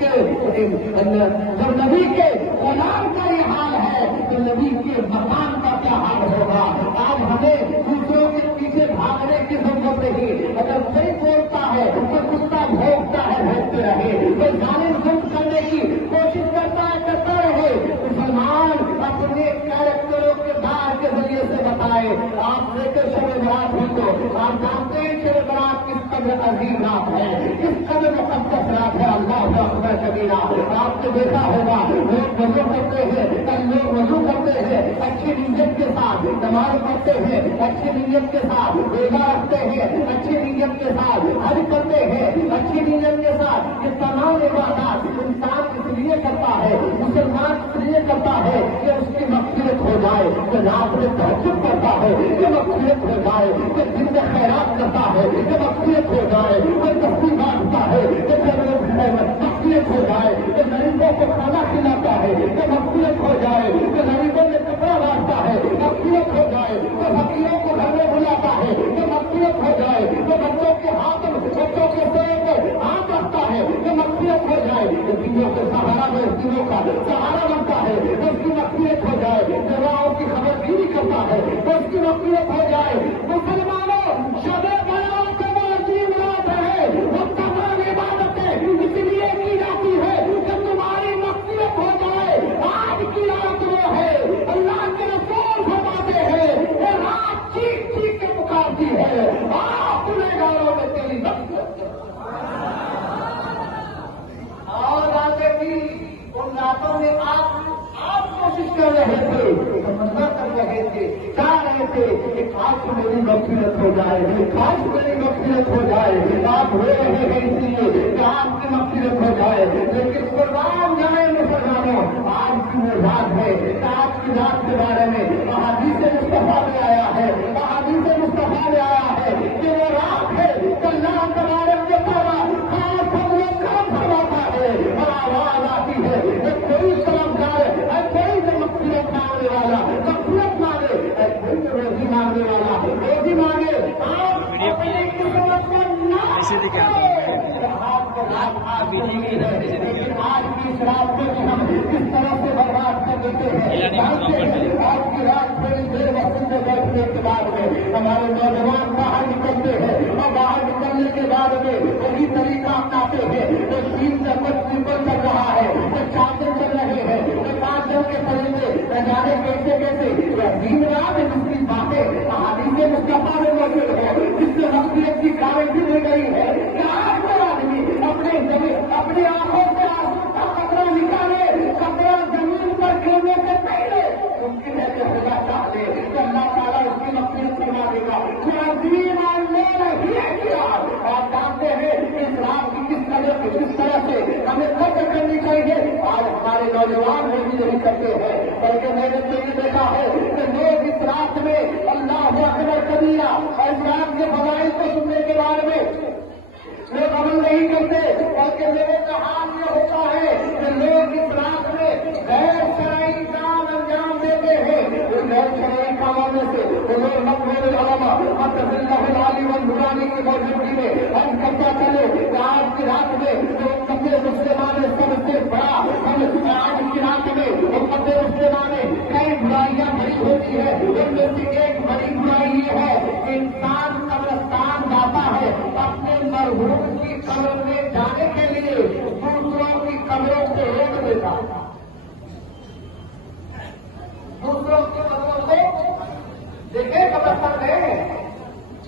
جب نبی کے غلام کا یہ حال ہے تو نبی کے مقام کا کیا حال ہوگا؟ آج ہمیں دوسروں کے پیچھے بھاگنے کی ضرورت نہیں. اگر کوئی بولتا ہے تو کتا بھونکتا ہے بھونکتے رہے. کوئی ظالم ظلم کرنے کی کوشش کرتا ہے کرتا رہے. مسلمان اپنے کیریکٹروں کے دار کے ذریعے سے بتائے. آپ لے کر شب برات بھی تو آپ جانتے ہیں شب برات کس قدر عظیم رات ہے, کس قدر مقدس رات ہے. اللہ اکبر کبیرہ. آپ نے دیکھا ہوگا لوگ وضو کرتے ہیں, کل لوگ وضو کرتے ہیں اچھی نیت کے ساتھ, نماز پڑھتے ہیں اچھی نیت کے ساتھ, روزہ رکھتے ہیں اچھی نیت کے ساتھ, حج کرتے ہیں اچھی نیت کے ساتھ. یہ تمام عبادات انسان اس لیے کرتا ہے, مسلمان اس لیے کرتا ہے کہ اس کی مغفرت ہو جائے, کہ رات میں تہجد کرتا ہے کہ مغفرت ہو جائے, کہ دن میں خیرات کرتا ہے کہ مغفرت ہو جائے, کوئی تسبیح بانٹتا ہے کہ مغفرت ہو جائے, کہ غریبوں کو کھانا کھلاتا ہے کہ مغفرت ہو جائے, کہ غریبوں میں کپڑا بانٹتا ہے مغفرت ہو جائے, کہ فقیروں کو گھر میں بلاتا ہے کہ مغفرت ہو جائے, کہ بچوں کے ہاتھ بچوں کے سر پہ ہاتھ رکھتا ہے کہ مغفرت ہو جائے, کہ دنوں کے سہارا میں دنوں کا سہارا بنتا ہے تو اس کی مغفرت ہو جائے, جراؤں کی خبر گیری کرتا ہے تو اس کی مغفرت ہو جائے. مسلمانوں شب برات کا وہ عظیم رات ہے, وہ تمام عبادتیں اس لیے کی جاتی ہے کہ تمہاری مغفرت ہو جائے. آج کی رات وہ ہے, اللہ کے رسول فرماتے ہیں کہ رات چیخ چیخ کے پکارتی ہے, آپ گنہگاروں میں تیری مغفرت. اور آگے بھی ان راتوں میں آپ کوشش کر رہے تھے, تمنا کر رہے تھے, چاہ رہے تھے کہ کاش میری مغفرت ہو جائے, کاش میری مغفرت ہو جائے. آپ رو رہے ہیں اس لیے کہ آپ کی مغفرت ہو جائے. لیکن قربان جائے مسلمانوں, آج کی وہ رات ہے, آج کی رات کے بارے میں احادیث مصطفیٰ میں آیا ہے, احادیث مصطفیٰ میں آیا ہے کہ وہ رات ہے کہ اللہ تبارک و تعالیٰ خاص ہم لوگ کام فرماتا ہے اور آواز آتی ہے کہ کوئی طلبگار ہے, کوئی جو مغفرت مانگنے والا مغفرت مانگے, کوئی جو روزی مانگنے والا روزی مانگے. آپ اپنی قسمت کو نہ لیکن آج کی اس رات کو بھی ہم کس طرح سے برباد کر دیتے ہیں. آج کی رات بڑی دیر وقت سے بیٹھنے کے بعد میں ہمارے نوجوان باہر نکلتے ہیں اور باہر نکلنے کے بعد میں وہی طریقہ اپناتے ہیں. وہ تین سے کچھ سمپل چل رہا ہے, وہ 4 دن چل رہے ہیں, وہ 5 دن کے پہلے نہ جانے کیسے کیسے دین رات جس کی باتیں احادیث مصطفیٰ میں موجود ہے, جس سے مغفرت کی گارنٹی دی گئی ہے کہ آج کا آدمی اپنی آنکھوں سے کپڑا نکالے, کپڑا زمین پر گرنے سے پہلے ممکن ہے کہ خدا چاہتے کہ اللہ تعالیٰ اس کی مغفرت فرما دے گا. عظیم اللہ نہیں کیا. آپ جانتے ہیں اس رات کی کس طرح سے ہمیں قدر کرنی چاہیے. آج ہمارے نوجوان وہ بھی نہیں کرتے ہیں, بلکہ میں نے تو یہ دیکھا ہے کہ لوگ اس رات میں اللہ اکبر کبیرہ اور اس رات کے فضائل کو سننے کے بارے میں لوگ عمل نہیں کرتے, بلکہ میرے کا حال یہ ہوتا ہے کہ لوگ اس رات میں غیر شرعی کام انجام دیتے ہیں. غیر شرعی کاموں میں سے وہ لوگ مقبول علماء علی والبرانی کی موجودگی میں ہم کرتا چلے کہ آج کی رات میں جو کبھی مسلمان سب سے بڑا آج کی رات میں وہ کبھی مسلمان کئی برائیاں بڑی ہوتی ہے. ان میں سے ایک بڑی برائی یہ ہے کہ انسان قبرستان جاتا ہے اپنے مرحوم کی قبر میں جانے کے لیے دوسروں کی قبروں کو روک دیتا, دوسروں کی قبروں سے دیکھے قبرستان ہے.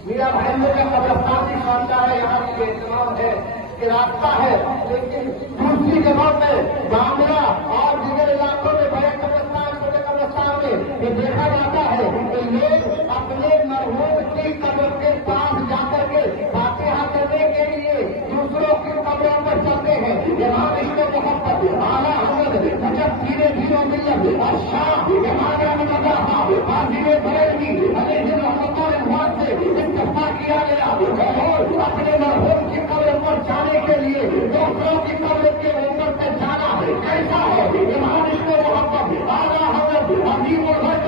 میرا بہنوں کا قبرستان بھی شاندار ہے, یہاں بھی اہتمام ہے کہ راستہ ہے, لیکن دوسری جگہوں میں گامڑا اور دیگر علاقوں میں بڑے قبرستان چھوٹے قبرستان میں یہ دیکھا جاتا ہے کہ لوگ اپنے مرحوم کی قبر کے پاس جا کر کے فاتحہ کرنے کے لیے دوسروں کی قبروں پر چلتے ہیں. یہاں رشتے محبت اعلیٰ حضرت جب دھیرے دھیرے ملت اور شاہ ہمارا دھیرے بڑھے گی علیہ رحمت و رحمان سے اتفاق کیا گیا اور اپنے مرحوم کی قبر پر جانے کے لیے دوسروں کی قبر کے اوپر سے جانا کیسا ہے. یہاں رشتے محبت اعلیٰ حضرت عظیم الحق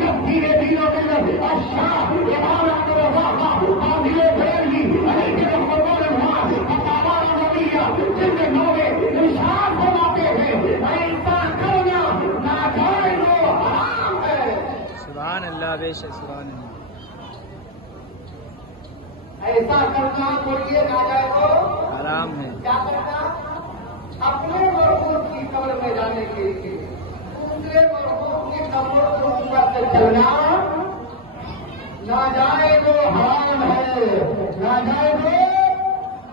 جب دھیرے دھیرے ملت اور شاہ ہمارا دھیرے بڑھے گی علیہ رحمت و رحمان جن میں نوے بیش سبحان اللہ. ایسا کرنا بولیے نہ جائے تو حرام ہے. کیا کرنا؟ اپنے مرحوم کی قبر میں جانے کے لیے دوسرے مرحوم کی قبر کو اوپر سے چلنا نہ جائے تو حرام ہے، نہ جائے تو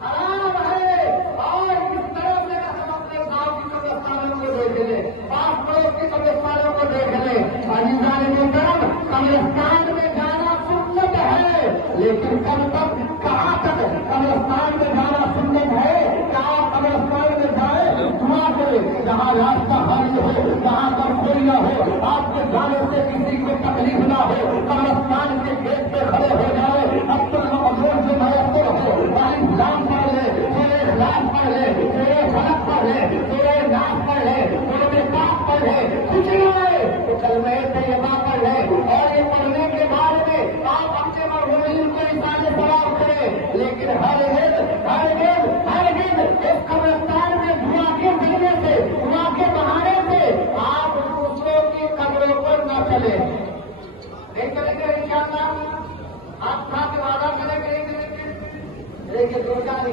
حرام ہے. اور اس طرح سے ہم اپنے گاؤں کی قبرستانوں کو دیکھ لیں، پاس پڑوس کی قبرستانوں کو دیکھ لیں. عزیزان محترم، قبرستان میں جانا سنت ہے، لیکن کب تک کہاں تک قبرستان میں جانا سنت ہے؟ کہاں قبرستان میں جائے دعا کرے، جہاں راستہ خالی ہو، جہاں پر کوئی نہ ہو، آپ کے جانے سے کسی کو تکلیف نہ ہو، قبرستان کے گیٹ پہ کھڑے ہو جائے. اب تو معمول سے میسر ہو، اسلام پڑھ لے، تیرے اسلام پڑھ لے، تیرے فلک پڑھ لے، تیرے ناز پڑھ لے، تیرے پاک پڑھ لے، کچھ نہ ہے تو کلمہ طیبہ پڑھ لے. اور یہ پڑھنے کے بعد میں آپ اپنے مرحومین کو نثار ثواب کریں. لیکن ہر دن اس قبرستان میں دعا کے ملنے سے، دعا کے بہانے سے آپ دوسروں کی قبروں پر نہ چلیں. نہیں کریں گے انشاءاللہ، آپ کھا کے وعدہ کریں گے. لیکن دو چار